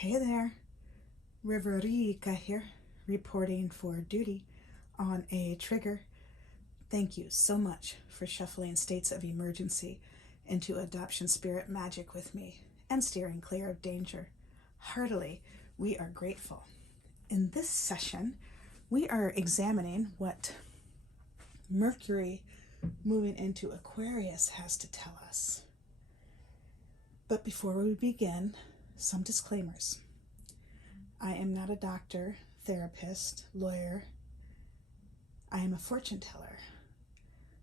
Hey there, Riverica here, reporting for duty on a trigger. Thank you so much for shuffling states of emergency into adoption spirit magic with me and steering clear of danger. Heartily, we are grateful. In this session, we are examining what Mercury moving into Aquarius has to tell us. But before we begin, some disclaimers. I am not a doctor, therapist, lawyer. I am a fortune teller.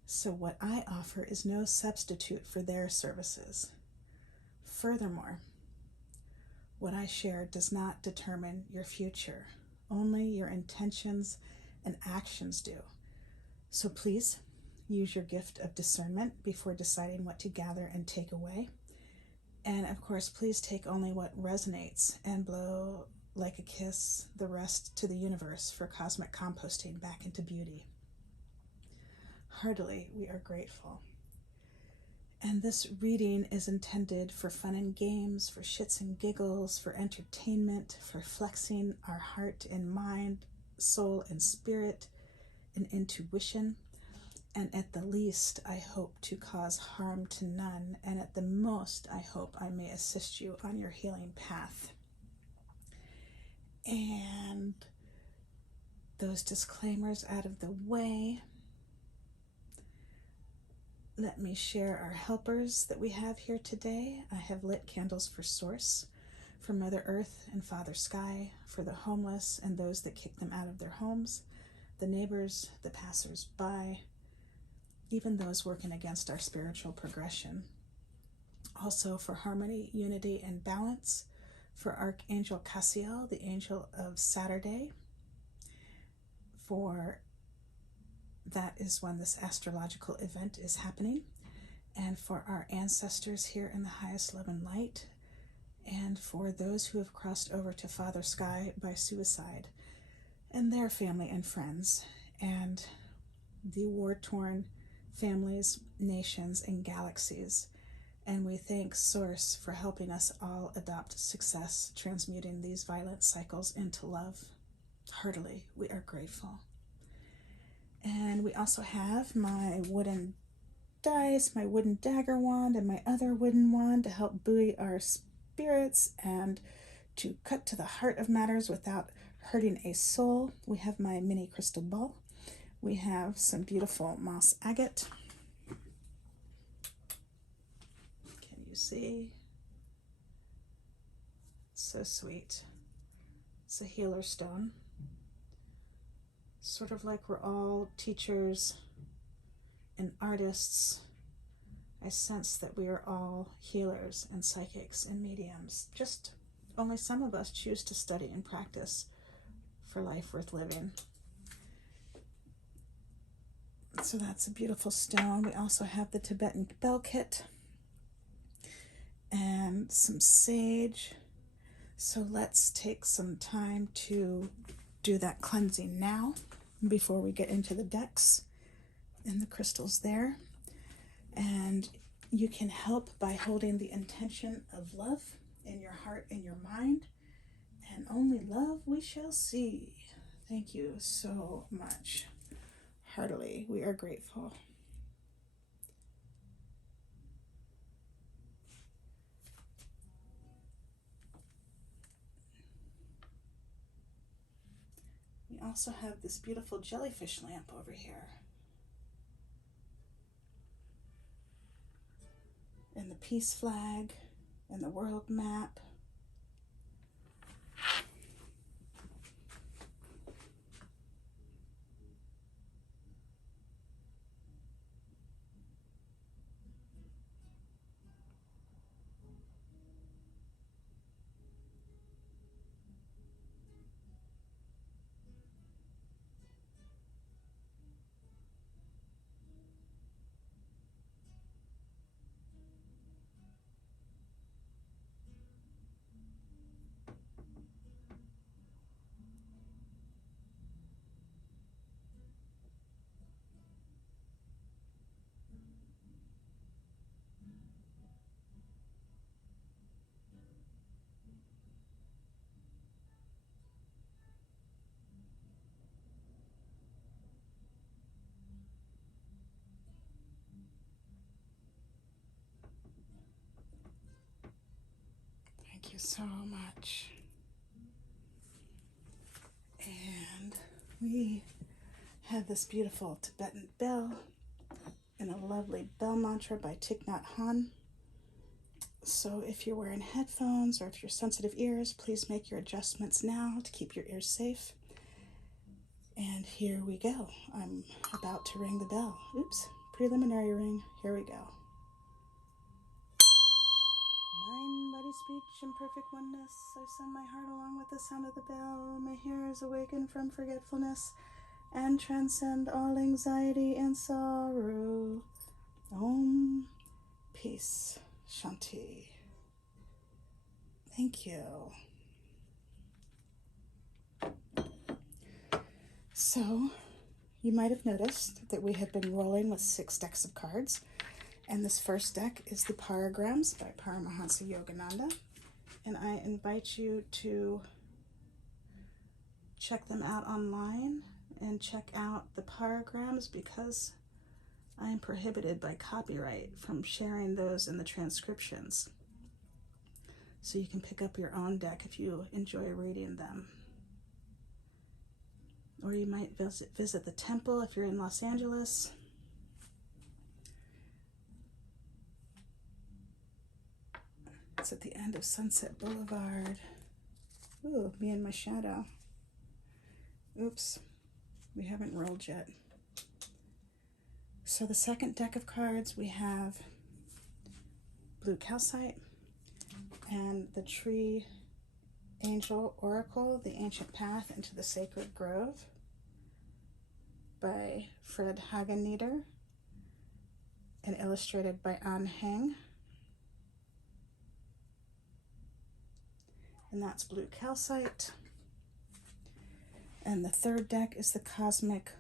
So what I offer is no substitute for their services. Furthermore, what I share does not determine your future. Only your intentions and actions do. So please use your gift of discernment before deciding what to gather and take away. And of course, please take only what resonates and blow like a kiss the rest to the universe for cosmic composting back into beauty. Heartily, we are grateful. And this reading is intended for fun and games, for shits and giggles, for entertainment, for flexing our heart and mind, soul and spirit, and intuition. And at the least, I hope to cause harm to none. And at the most, I hope I may assist you on your healing path. And those disclaimers out of the way, let me share our helpers that we have here today. I have lit candles for Source, for Mother Earth and Father Sky, for the homeless and those that kick them out of their homes, the neighbors, the passers-by, even those working against our spiritual progression. Also for harmony, unity, and balance, for Archangel Cassiel, the angel of Saturday, for that is when this astrological event is happening, and for our ancestors here in the highest love and light, and for those who have crossed over to Father Sky by suicide, and their family and friends, and the war-torn families, nations, and galaxies. And we thank Source for helping us all adopt success, transmuting these violent cycles into love. Heartily, we are grateful. And we also have my wooden dice, my wooden dagger wand, and my other wooden wand to help buoy our spirits and to cut to the heart of matters without hurting a soul. We have my mini crystal ball. We have some beautiful moss agate. Can you see? So sweet. It's a healer stone. Sort of like we're all teachers and artists. I sense that we are all healers and psychics and mediums. Just only some of us choose to study and practice for life worth living. So that's a beautiful stone. We also have the Tibetan bell kit and some sage. So let's take some time to do that cleansing now before we get into the decks and the crystals there. And you can help by holding the intention of love in your heart and your mind. And only love we shall see. Thank you so much. Heartily, we are grateful. We also have this beautiful jellyfish lamp over here. And the peace flag and the world map. you so much. And we have this beautiful Tibetan bell and a lovely bell mantra by Thich Nhat Hanh. So if you're wearing headphones or if you're sensitive ears, please make your adjustments now to keep your ears safe. And here we go. I'm about to ring the bell. Oops, preliminary ring. Here we go. Mind, body, speech, and perfect oneness. I send my heart along with the sound of the bell. My ears awaken from forgetfulness and transcend all anxiety and sorrow. Om. Peace. Shanti. Thank you. So, you might have noticed that we have been rolling with 6 decks of cards. And this first deck is the Paragrams by Paramahansa Yogananda. And I invite you to check them out online and check out the Paragrams because I am prohibited by copyright from sharing those in the transcriptions. So you can pick up your own deck if you enjoy reading them. Or you might visit the temple if you're in Los Angeles. It's at the end of Sunset Boulevard. Ooh, me and my shadow. Oops, we haven't rolled yet. So the second deck of cards, we have Blue Calcite and the Tree Angel Oracle, The Ancient Path into the Sacred Grove by Fred Hageneder and illustrated by An Heng. And that's Blue Calcite. And the third deck is the Cosmic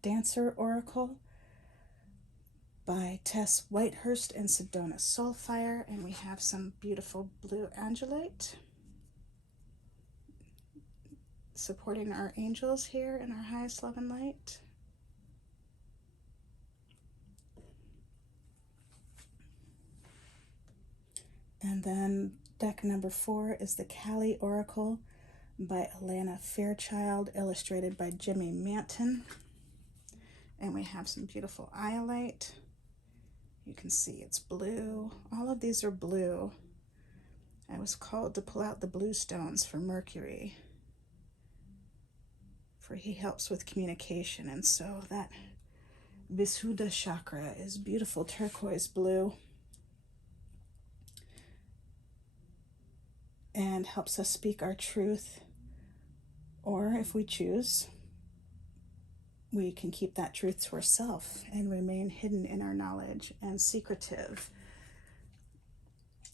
Dancer Oracle by Tess Whitehurst and Sedona Soulfire. And we have some beautiful blue angelite supporting our angels here in our highest love and light. And then deck number 4 is the Kali Oracle by Alana Fairchild, illustrated by Jimmy Manton. And we have some beautiful iolite. You can see it's blue. All of these are blue. I was called to pull out the blue stones for Mercury, for he helps with communication. And so that Visuddha chakra is beautiful turquoise blue and helps us speak our truth, or if we choose, we can keep that truth to ourselves and remain hidden in our knowledge and secretive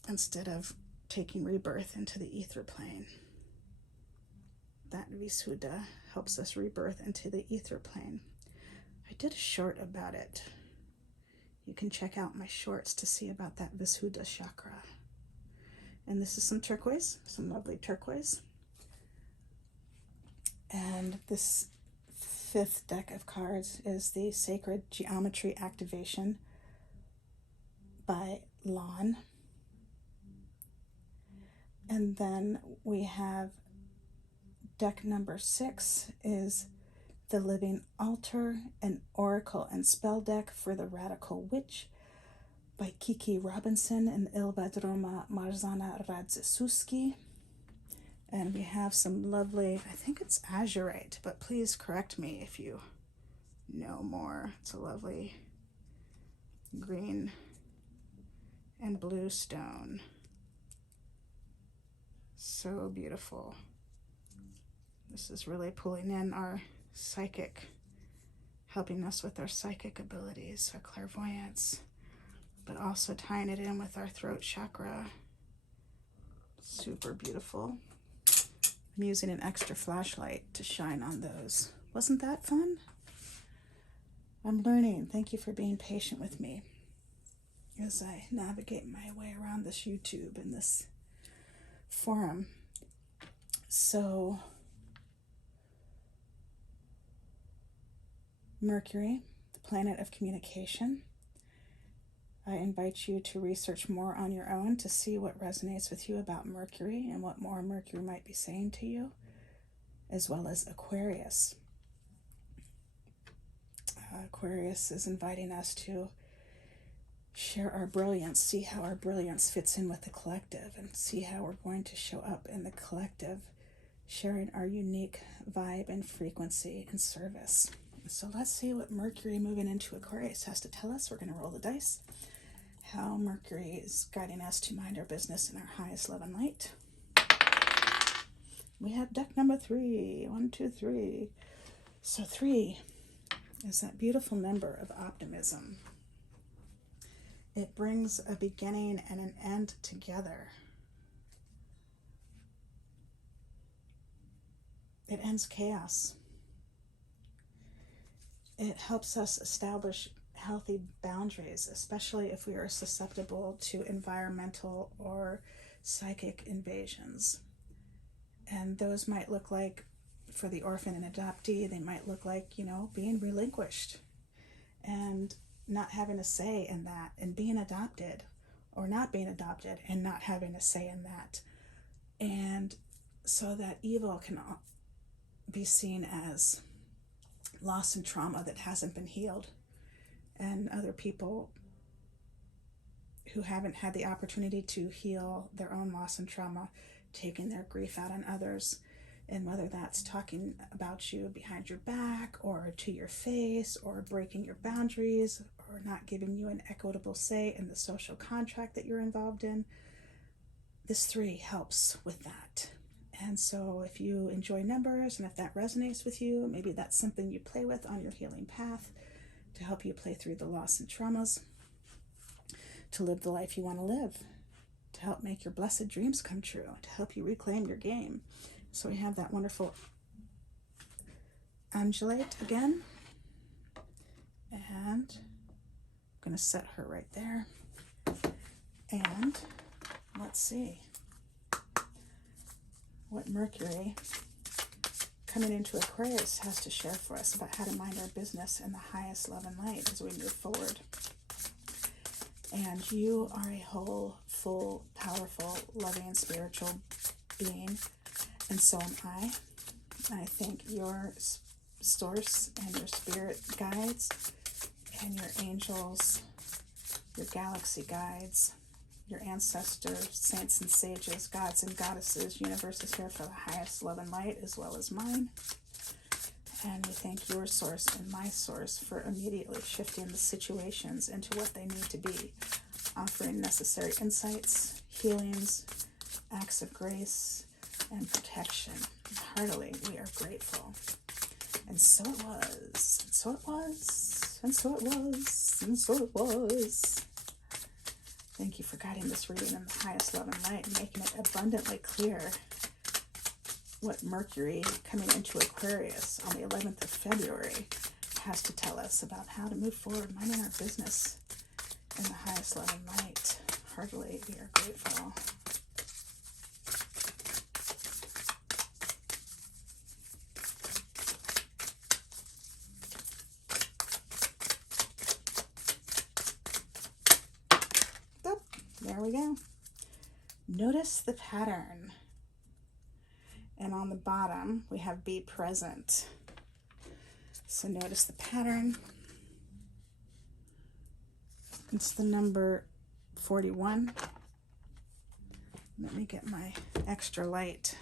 instead of taking rebirth into the ether plane. That Visuddha helps us rebirth into the ether plane. I did a short about it. You can check out my shorts to see about that Visuddha chakra. And this is some turquoise, some lovely turquoise. And this 5th deck of cards is the Sacred Geometry Activation by Lon. And then we have deck number 6 is the Living Altar, an Oracle and Spell deck for the Radical Witch by Kiki Robinson and Ilva Marzana Radzisuski. And we have some lovely, I think it's azurite, but please correct me if you know more. It's a lovely green and blue stone. So beautiful. This is really pulling in our psychic, helping us with our psychic abilities, our clairvoyance, but also tying it in with our throat chakra. Super beautiful. I'm using an extra flashlight to shine on those. Wasn't that fun? I'm learning. Thank you for being patient with me as I navigate my way around this YouTube and this forum. So, Mercury, the planet of communication. I invite you to research more on your own to see what resonates with you about Mercury and what more Mercury might be saying to you, as well as Aquarius. Aquarius is inviting us to share our brilliance, see how our brilliance fits in with the collective, and see how we're going to show up in the collective, sharing our unique vibe and frequency and service. So let's see what Mercury moving into Aquarius has to tell us. We're going to roll the dice. How Mercury is guiding us to mind our business in our highest love and light. We have deck number 3. 1, 2, 3. So 3 is that beautiful number of optimism. It brings a beginning and an end together. It ends chaos. It helps us establish healthy boundaries, especially if we are susceptible to environmental or psychic invasions. And those might look like, for the orphan and adoptee, they might look like, being relinquished and not having a say in that, and being adopted or not being adopted and not having a say in that. And so that evil can be seen as loss and trauma that hasn't been healed, and other people who haven't had the opportunity to heal their own loss and trauma taking their grief out on others. And whether that's talking about you behind your back or to your face, or breaking your boundaries, or not giving you an equitable say in the social contract that you're involved in, this 3 helps with that. And so if you enjoy numbers and if that resonates with you, maybe that's something you play with on your healing path to help you play through the loss and traumas, to live the life you want to live, to help make your blessed dreams come true, to help you reclaim your game. So we have that wonderful undulate again. And I'm going to set her right there. And let's see what Mercury coming into Aquarius has to share for us about how to mind our business in the highest love and light as we move forward. And you are a whole, full, powerful, loving, spiritual being, and so am I. I think your source and your spirit guides and your angels, your galaxy guides, your ancestors, saints and sages, gods and goddesses, universe is here for the highest love and light, as well as mine. And we thank your source and my source for immediately shifting the situations into what they need to be, offering necessary insights, healings, acts of grace, and protection. Heartily, we are grateful. And so it was, and so it was, and so it was, and so it was. Thank you for guiding this reading in the highest love and light and making it abundantly clear what Mercury coming into Aquarius on the 11th of February has to tell us about how to move forward, minding our business in the highest love and light. Heartily, we are grateful. There we go. Notice the pattern. And on the bottom, we have be present. So notice the pattern. It's the number 41. Let me get my extra light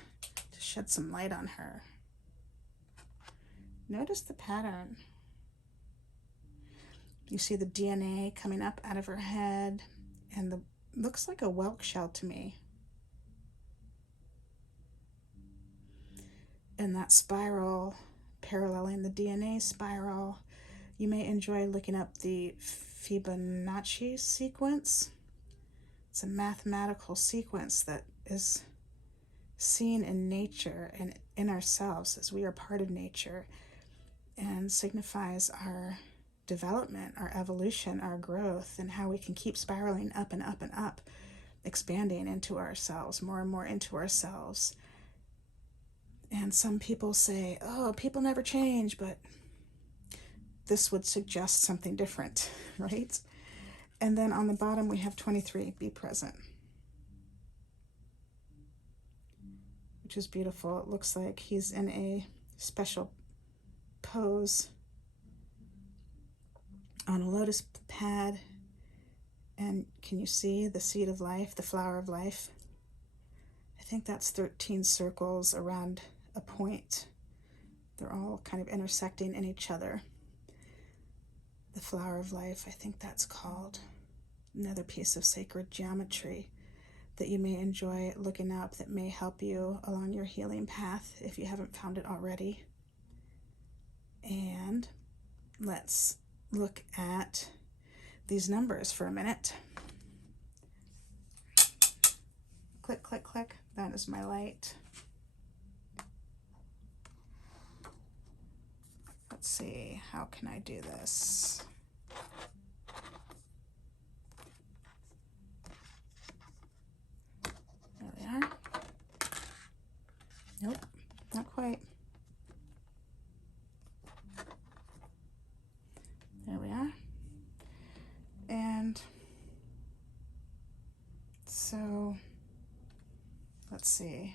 to shed some light on her. Notice the pattern. You see the DNA coming up out of her head, and the looks like a whelk shell to me. And that spiral paralleling the DNA spiral. You may enjoy looking up the Fibonacci sequence. It's a mathematical sequence that is seen in nature and in ourselves, as we are part of nature, and signifies our development, our evolution, our growth, and how we can keep spiraling up and up and up, expanding into ourselves, more and more into ourselves. And some people say, oh, people never change, but this would suggest something different, right? And then on the bottom we have 23, be present, which is beautiful. It looks like he's in a special pose on a lotus pad. And can you see the seed of life, the flower of life? I think that's 13 circles around a point. They're all kind of intersecting in each other. The flower of life, I think that's called. Another piece of sacred geometry that you may enjoy looking up, that may help you along your healing path if you haven't found it already. And let's look at these numbers for a minute. Click, click, click. That is my light. Let's see, how can I do this? There we are. Nope, not quite. There we are. And so, let's see.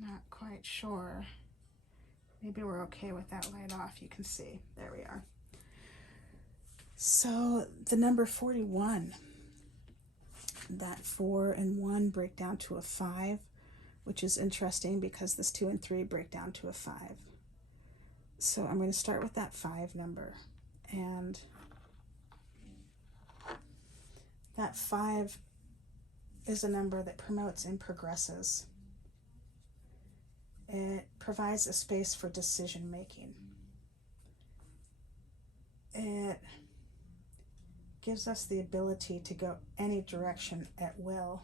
Not quite sure. Maybe we're okay with that light off. You can see. There we are. So the number 41, that 4 and 1 break down to a 5, which is interesting because this 2 and 3 break down to a 5. So I'm going to start with that 5 number. And that 5 is a number that promotes and progresses. It provides a space for decision making. It gives us the ability to go any direction at will.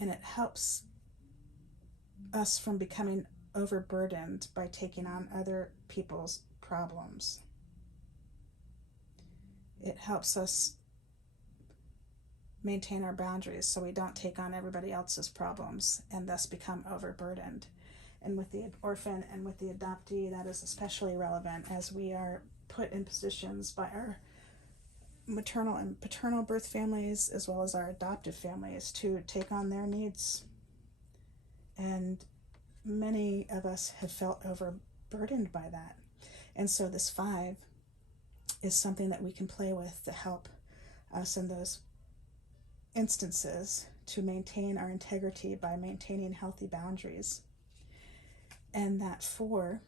And it helps us from becoming overburdened by taking on other people's problems. It helps us maintain our boundaries so we don't take on everybody else's problems and thus become overburdened. And with the orphan and with the adoptee, that is especially relevant as we are put in positions by our maternal and paternal birth families as well as our adoptive families to take on their needs. And many of us have felt overburdened by that. And so this 5 is something that we can play with to help us in those instances to maintain our integrity by maintaining healthy boundaries. And that 4,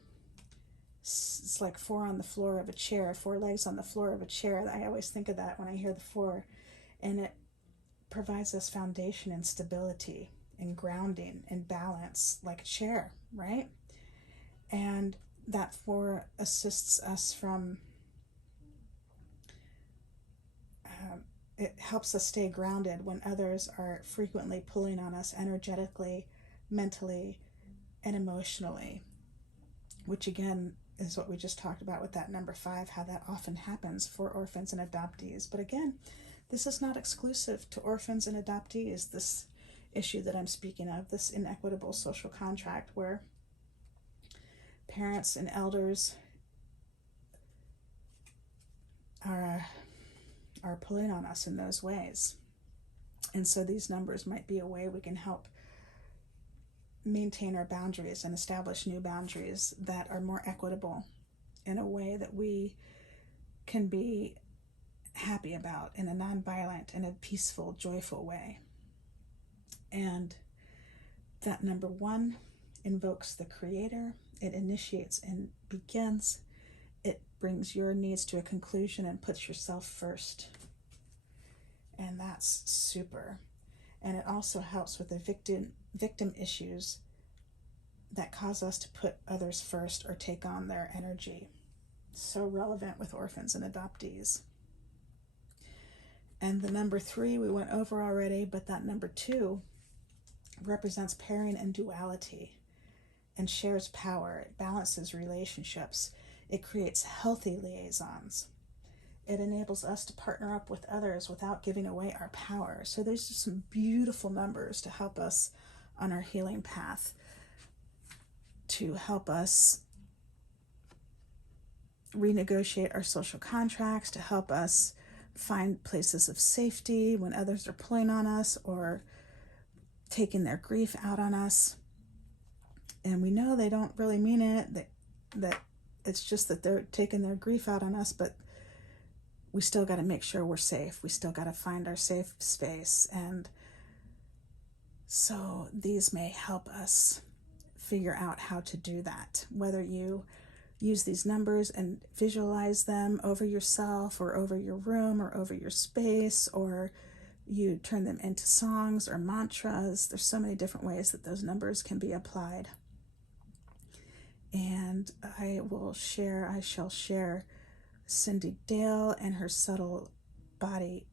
it's like 4 on the floor of a chair, 4 legs on the floor of a chair. I always think of that when I hear the 4, and it provides us foundation and stability and grounding and balance like a chair, right? And that 4 assists us from it helps us stay grounded when others are frequently pulling on us energetically, mentally, and emotionally, which again is what we just talked about with that number 5, how that often happens for orphans and adoptees. But again, this is not exclusive to orphans and adoptees, this issue that I'm speaking of, this inequitable social contract where parents and elders are pulling on us in those ways. And so these numbers might be a way we can help maintain our boundaries and establish new boundaries that are more equitable in a way that we can be happy about, in a non-violent and a peaceful, joyful way. And that number 1 invokes the Creator. It initiates and begins. It brings your needs to a conclusion and puts yourself first. And that's super. And it also helps with the victim issues that cause us to put others first or take on their energy. So relevant with orphans and adoptees. And the number 3 we went over already, but that number 2 represents pairing and duality and shares power. It balances relationships. It creates healthy liaisons. It enables us to partner up with others without giving away our power. So there's just some beautiful numbers to help us on our healing path. to help us renegotiate our social contracts, to help us find places of safety when others are pulling on us or taking their grief out on us. And we know they don't really mean it, that it's just that they're taking their grief out on us, but we still got to make sure we're safe. We still got to find our safe space. And so these may help us figure out how to do that, whether you use these numbers and visualize them over yourself or over your room or over your space, or you turn them into songs or mantras. There's so many different ways that those numbers can be applied. And I shall share Cindy Dale and her Subtle Body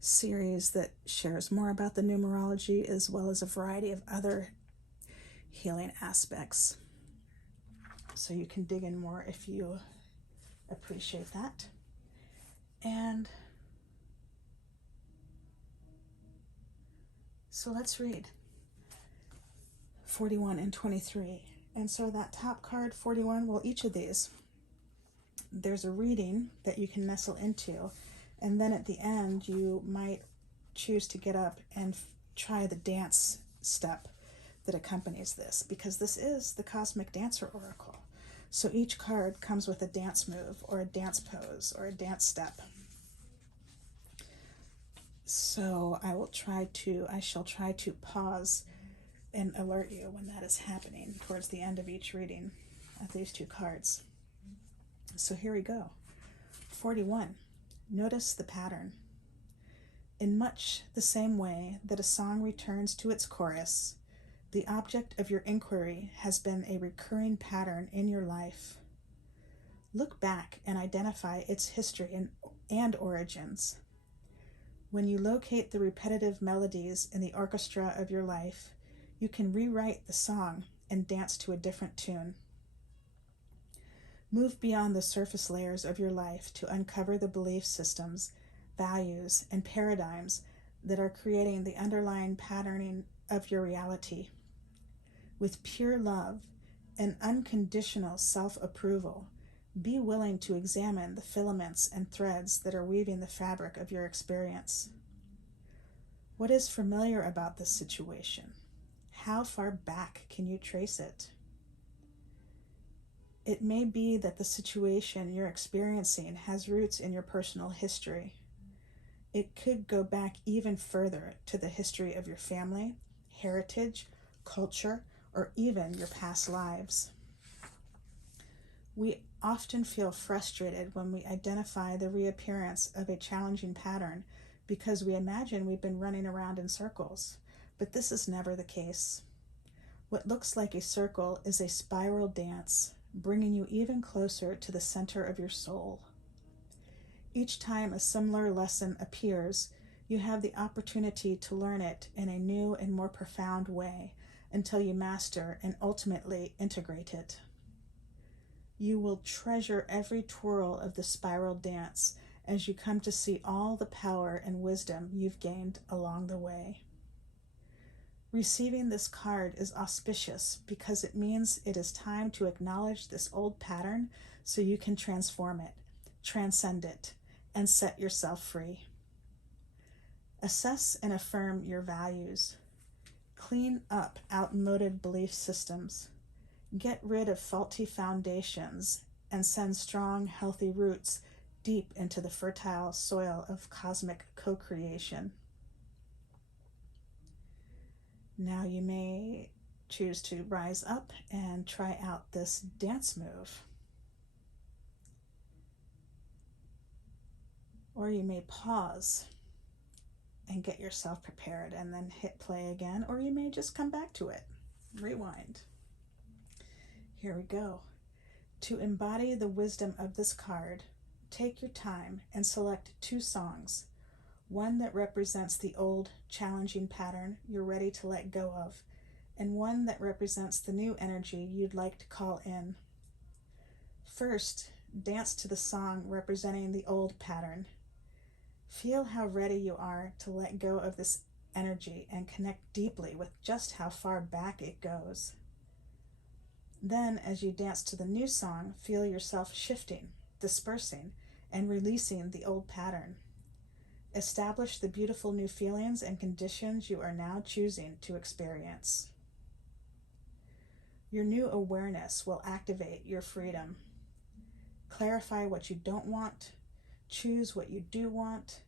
series that shares more about the numerology, as well as a variety of other healing aspects. So you can dig in more if you appreciate that. And so let's read 41 and 23. And so that top card, 41, well, each of these, there's a reading that you can nestle into. And then at the end, you might choose to get up and try the dance step that accompanies this, because this is the Cosmic Dancer Oracle. So each card comes with a dance move or a dance pose or a dance step. So I shall try to pause and alert you when that is happening towards the end of each reading of these two cards. So here we go. 41. Notice the pattern. In much the same way that a song returns to its chorus, the object of your inquiry has been a recurring pattern in your life. Look back and identify its history and origins. When you locate the repetitive melodies in the orchestra of your life, you can rewrite the song and dance to a different tune. Move beyond the surface layers of your life to uncover the belief systems, values, and paradigms that are creating the underlying patterning of your reality. With pure love and unconditional self-approval, be willing to examine the filaments and threads that are weaving the fabric of your experience. What is familiar about this situation? How far back can you trace it? It may be that the situation you're experiencing has roots in your personal history. It could go back even further to the history of your family, heritage, culture, or even your past lives. We often feel frustrated when we identify the reappearance of a challenging pattern because we imagine we've been running around in circles, but this is never the case. What looks like a circle is a spiral dance, bringing you even closer to the center of your soul. Each time a similar lesson appears, you have the opportunity to learn it in a new and more profound way until you master and ultimately integrate it. You will treasure every twirl of the spiral dance as you come to see all the power and wisdom you've gained along the way. Receiving this card is auspicious because it means it is time to acknowledge this old pattern so you can transform it, transcend it, and set yourself free. Assess and affirm your values. Clean up outmoded belief systems. Get rid of faulty foundations and send strong, healthy roots deep into the fertile soil of cosmic co-creation. Now you may choose to rise up and try out this dance move. Or you may pause and get yourself prepared and then hit play again, or you may just come back to it. Rewind. Here we go. To embody the wisdom of this card, take your time and select 2 songs. One that represents the old, challenging pattern you're ready to let go of, and one that represents the new energy you'd like to call in. First, dance to the song representing the old pattern. Feel how ready you are to let go of this energy and connect deeply with just how far back it goes. Then, as you dance to the new song, feel yourself shifting, dispersing, and releasing the old pattern. Establish the beautiful new feelings and conditions you are now choosing to experience. Your new awareness will activate your freedom. Clarify what you don't want, choose what you do want,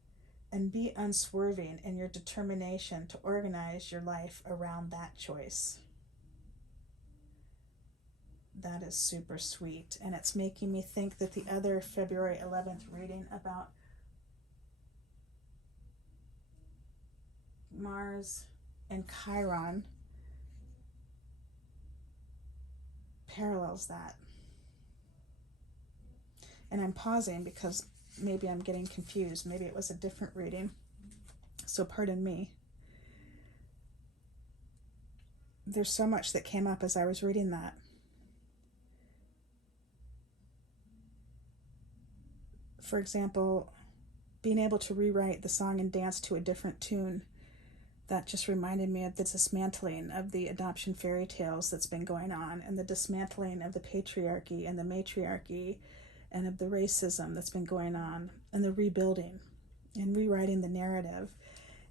and be unswerving in your determination to organize your life around that choice. That is super sweet. And it's making me think that the other February 11th reading about Mars and Chiron parallels that. And I'm pausing because maybe I'm getting confused. Maybe it was a different reading. So pardon me. There's so much that came up as I was reading that. For example, being able to rewrite the song and dance to a different tune. That just reminded me of the dismantling of the adoption fairy tales that's been going on, and the dismantling of the patriarchy and the matriarchy and of the racism that's been going on, and the rebuilding and rewriting the narrative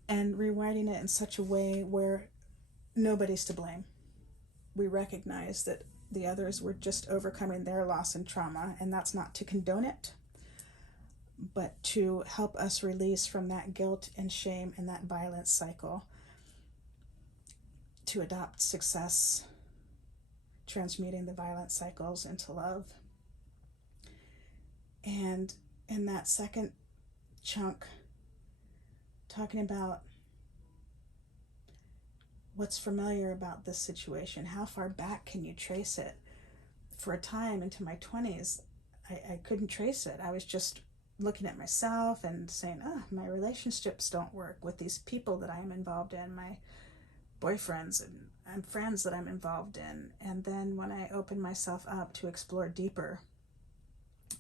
and rewriting it in such a way where nobody's to blame. We recognize that the others were just overcoming their loss and trauma, and that's not to condone it, but to help us release from that guilt and shame and that violence cycle, to adopt success, transmuting the violent cycles into love. And in that second chunk, talking about what's familiar about this situation, how far back can you trace it? For a time into my 20s, I couldn't trace it. I was just looking at myself and saying, my relationships don't work with these people that I am involved in, my boyfriends and friends that I'm involved in. And then when I opened myself up to explore deeper,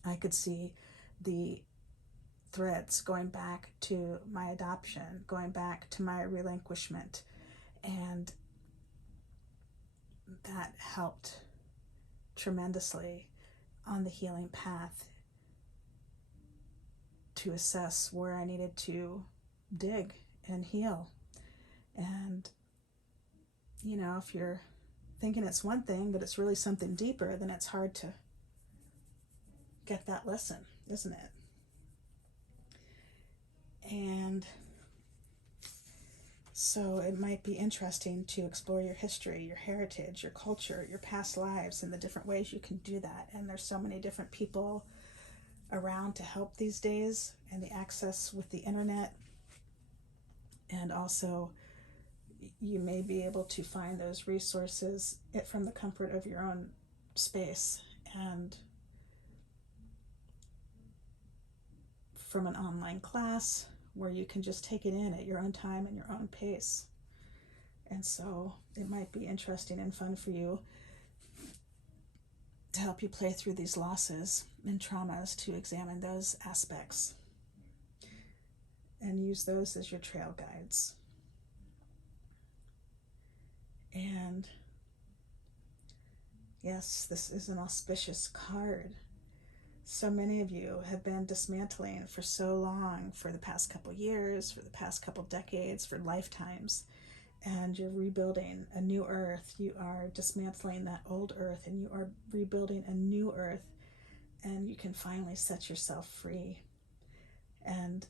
I could see the threads going back to my adoption, going back to my relinquishment, and that helped tremendously on the healing path to assess where I needed to dig and heal. And, if you're thinking it's one thing, but it's really something deeper, then it's hard to get that lesson, isn't it? And so it might be interesting to explore your history, your heritage, your culture, your past lives, and the different ways you can do that. And there's so many different people around to help these days, and the access with the internet. And also, you may be able to find those resources from the comfort of your own space and from an online class where you can just take it in at your own time and your own pace. And so it might be interesting and fun for you to help you play through these losses and traumas, to examine those aspects and use those as your trail guides. And yes, this is an auspicious card. So many of you have been dismantling for so long, for the past couple years, for the past couple decades, for lifetimes, and you're rebuilding a new earth. You are dismantling that old earth and you are rebuilding a new earth, and you can finally set yourself free. And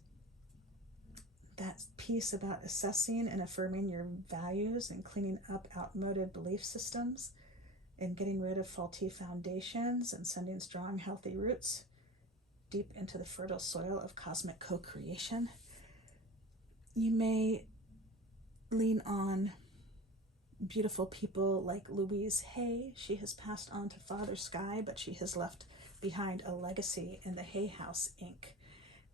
that piece about assessing and affirming your values and cleaning up outmoded belief systems and getting rid of faulty foundations and sending strong, healthy roots deep into the fertile soil of cosmic co-creation. You may lean on beautiful people like Louise Hay. She has passed on to Father Sky, but she has left behind a legacy in the Hay House Inc.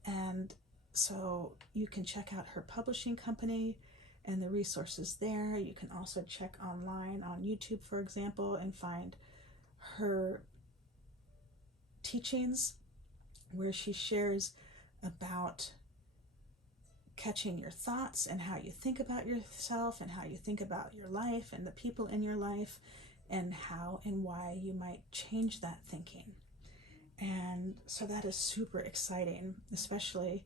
And so you can check out her publishing company and the resources there. You can also check online on YouTube, for example, and find her teachings where she shares about catching your thoughts and how you think about yourself and how you think about your life and the people in your life, and how and why you might change that thinking. And so that is super exciting, especially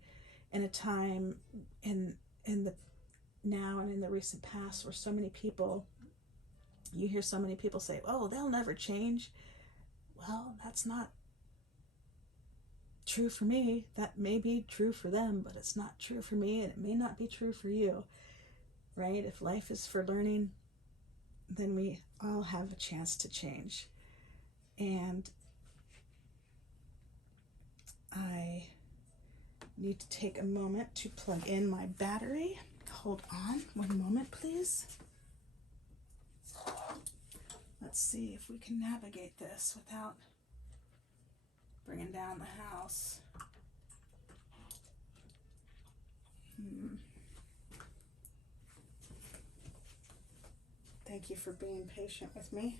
in a time in the now and in the recent past where so many people, you hear so many people say, oh, they'll never change. Well, that's not true for me. That may be true for them, but it's not true for me, and it may not be true for you, right? If life is for learning, then we all have a chance to change. And I need to take a moment to plug in my battery. Hold on one moment, please. Let's see if we can navigate this without bringing down the house. Thank you for being patient with me.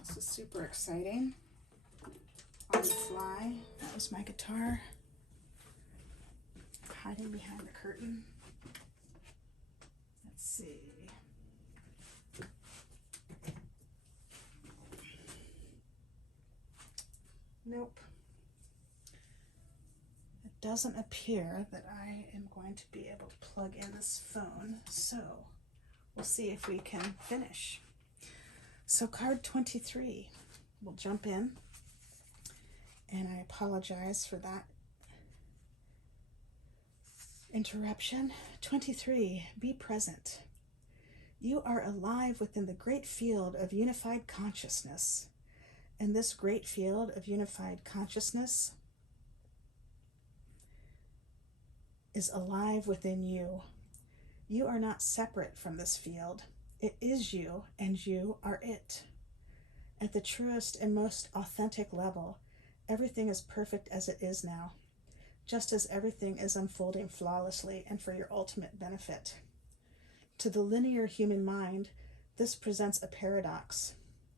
This is super exciting. On the fly. That was my guitar hiding behind the curtain. Let's see. Nope. It doesn't appear that I am going to be able to plug in this phone, so we'll see if we can finish. So card 23, we'll jump in, and I apologize for that interruption. 23, be present. You are alive within the great field of unified consciousness. And this great field of unified consciousness is alive within you. You are not separate from this field. It is you, and you are it. At the truest and most authentic level, everything is perfect as it is now, just as everything is unfolding flawlessly and for your ultimate benefit. To the linear human mind, this presents a paradox.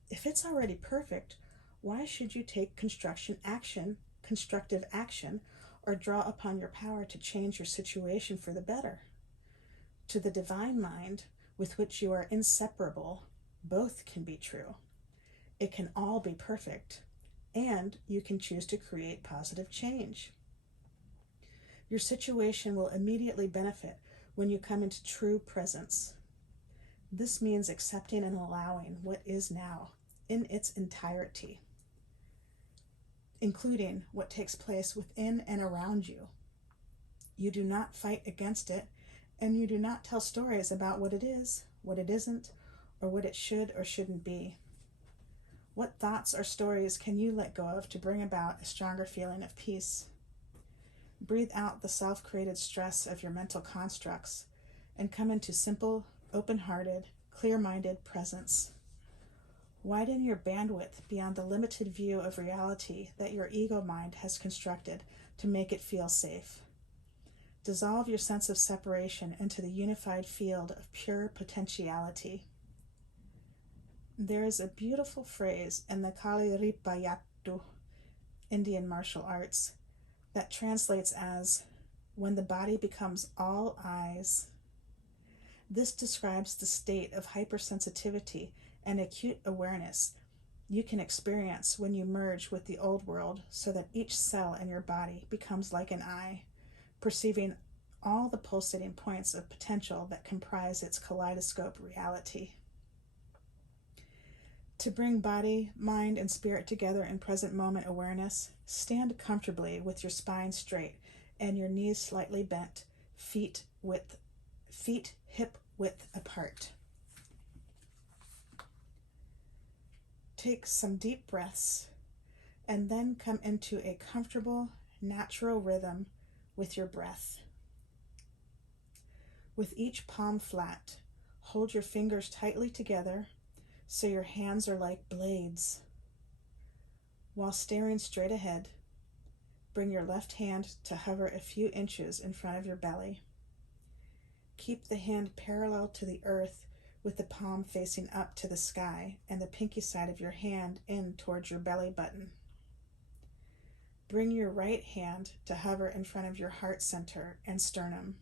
If it's already perfect, why should you take constructive action, or draw upon your power to change your situation for the better? To the divine mind, with which you are inseparable, both can be true. It can all be perfect, and you can choose to create positive change. Your situation will immediately benefit when you come into true presence. This means accepting and allowing what is now in its entirety, including what takes place within and around you. You do not fight against it, and you do not tell stories about what it is, what it isn't, or what it should or shouldn't be. What thoughts or stories can you let go of to bring about a stronger feeling of peace? Breathe out the self-created stress of your mental constructs and come into simple, open-hearted, clear-minded presence. Widen your bandwidth beyond the limited view of reality that your ego mind has constructed to make it feel safe. Dissolve your sense of separation into the unified field of pure potentiality. There is a beautiful phrase in the Kali Ripayattu, Indian martial arts, that translates as, when the body becomes all eyes. This describes the state of hypersensitivity and acute awareness you can experience when you merge with the old world, so that each cell in your body becomes like an eye, perceiving all the pulsating points of potential that comprise its kaleidoscope reality. To bring body, mind, and spirit together in present moment awareness, stand comfortably with your spine straight and your knees slightly bent, feet hip width apart. Take some deep breaths and then come into a comfortable, natural rhythm with your breath. With each palm flat, hold your fingers tightly together so your hands are like blades. While staring straight ahead, bring your left hand to hover a few inches in front of your belly. Keep the hand parallel to the earth with the palm facing up to the sky and the pinky side of your hand in towards your belly button. Bring your right hand to hover in front of your heart center and sternum.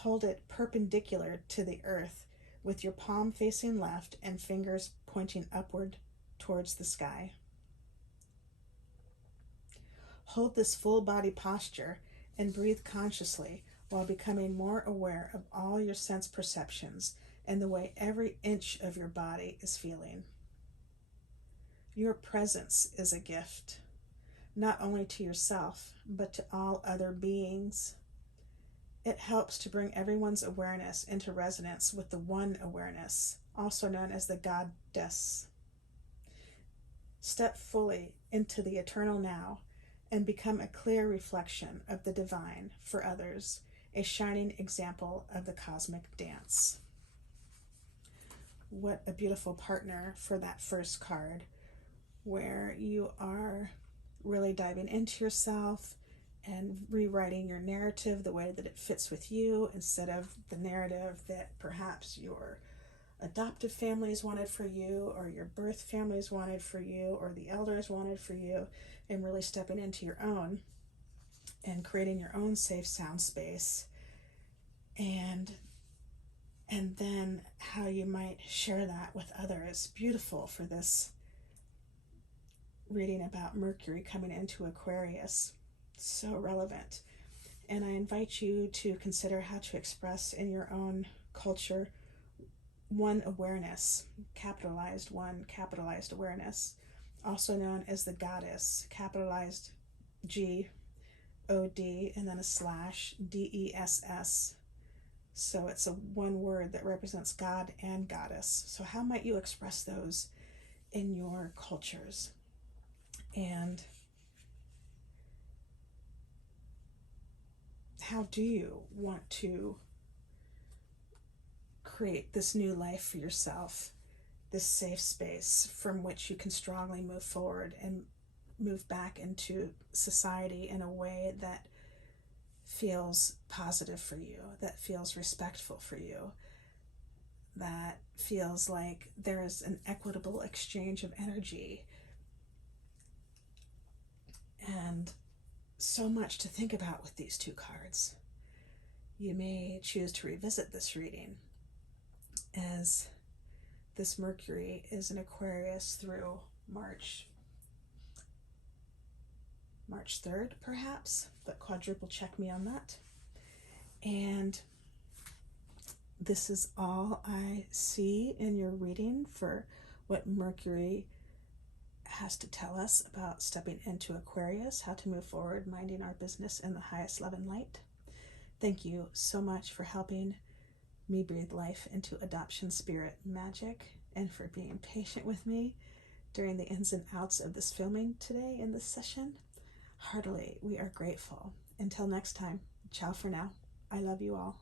Hold it perpendicular to the earth with your palm facing left and fingers pointing upward towards the sky. Hold this full body posture and breathe consciously while becoming more aware of all your sense perceptions and the way every inch of your body is feeling. Your presence is a gift, not only to yourself, but to all other beings. It helps to bring everyone's awareness into resonance with the one awareness, also known as the goddess. Step fully into the eternal now and become a clear reflection of the divine for others, a shining example of the cosmic dance. What a beautiful partner for that first card, where you are really diving into yourself and rewriting your narrative the way that it fits with you, instead of the narrative that perhaps your adoptive families wanted for you, or your birth families wanted for you, or the elders wanted for you, and really stepping into your own and creating your own safe sound space, and then how you might share that with others. Beautiful for this reading about Mercury coming into Aquarius. So relevant. And I invite you to consider how to express in your own culture one awareness, capitalized one, capitalized awareness, also known as the goddess, capitalized G, O-D, and then a slash, D-E-S-S. So it's a one word that represents God and goddess. So how might you express those in your cultures? And how do you want to create this new life for yourself, this safe space from which you can strongly move forward and move back into society in a way that feels positive for you, that feels respectful for you, that feels like there is an equitable exchange of energy? And so much to think about with these two cards. You may choose to revisit this reading, as this Mercury is in Aquarius through March 3rd, perhaps, but quadruple check me on that. And this is all I see in your reading for what Mercury has to tell us about stepping into Aquarius, how to move forward, minding our business in the highest love and light. Thank you so much for helping me breathe life into adoption spirit magic, and for being patient with me during the ins and outs of this filming today in this session. Heartily, we are grateful. Until next time, ciao for now. I love you all.